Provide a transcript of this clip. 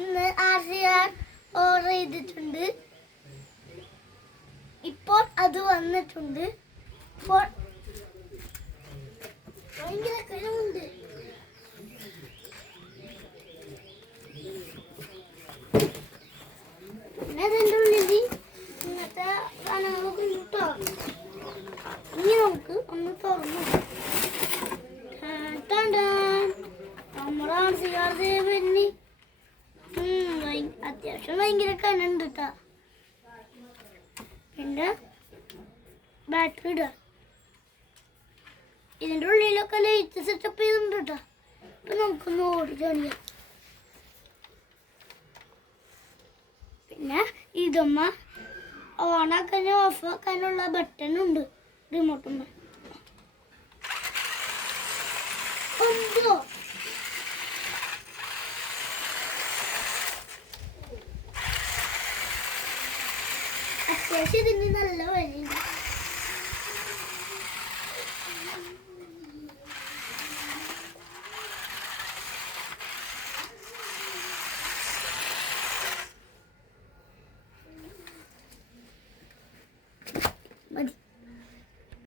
ഇന്ന് RCR order ചെയ്തിട്ടുണ്ട്. ഇപ്പോൾ അത് വന്നിട്ടുണ്ട്. ഇപ്പോൾ ഭയങ്കര കനമുണ്ട്. പിന്നെ അതിൻ്റെ ഉള്ളിൽ ഇങ്ങനത്തെ സാധനങ്ങളൊക്കെ കിട്ടോ. ഇനി നമുക്ക് ഒന്ന് തുറന്നു. നമ്മുടെ RCR പിന്നെ അത്യാവശ്യം ഭയങ്കര കനുണ്ട് കേട്ടോ. പിന്നെ ബാറ്ററി ഇടുക. ഇതിൻ്റെ ഉള്ളിലൊക്കെ ലൈറ്റ് സെറ്റപ്പ് ചെയ്തിട്ടുണ്ട് കേട്ടോ. ഇപ്പം നമുക്കൊന്ന് ഓടി കാണിക്കാം. പിന്നെ ഇതുമ്മ ഓണാക്കാനും ഓഫ് ആക്കാനുള്ള ബട്ടൺ ഉണ്ട് റിമോട്ടുമ്മ. ഉണ്ടോ അത്യാവശ്യം ഇതിന് നല്ല വിലയുണ്ട്.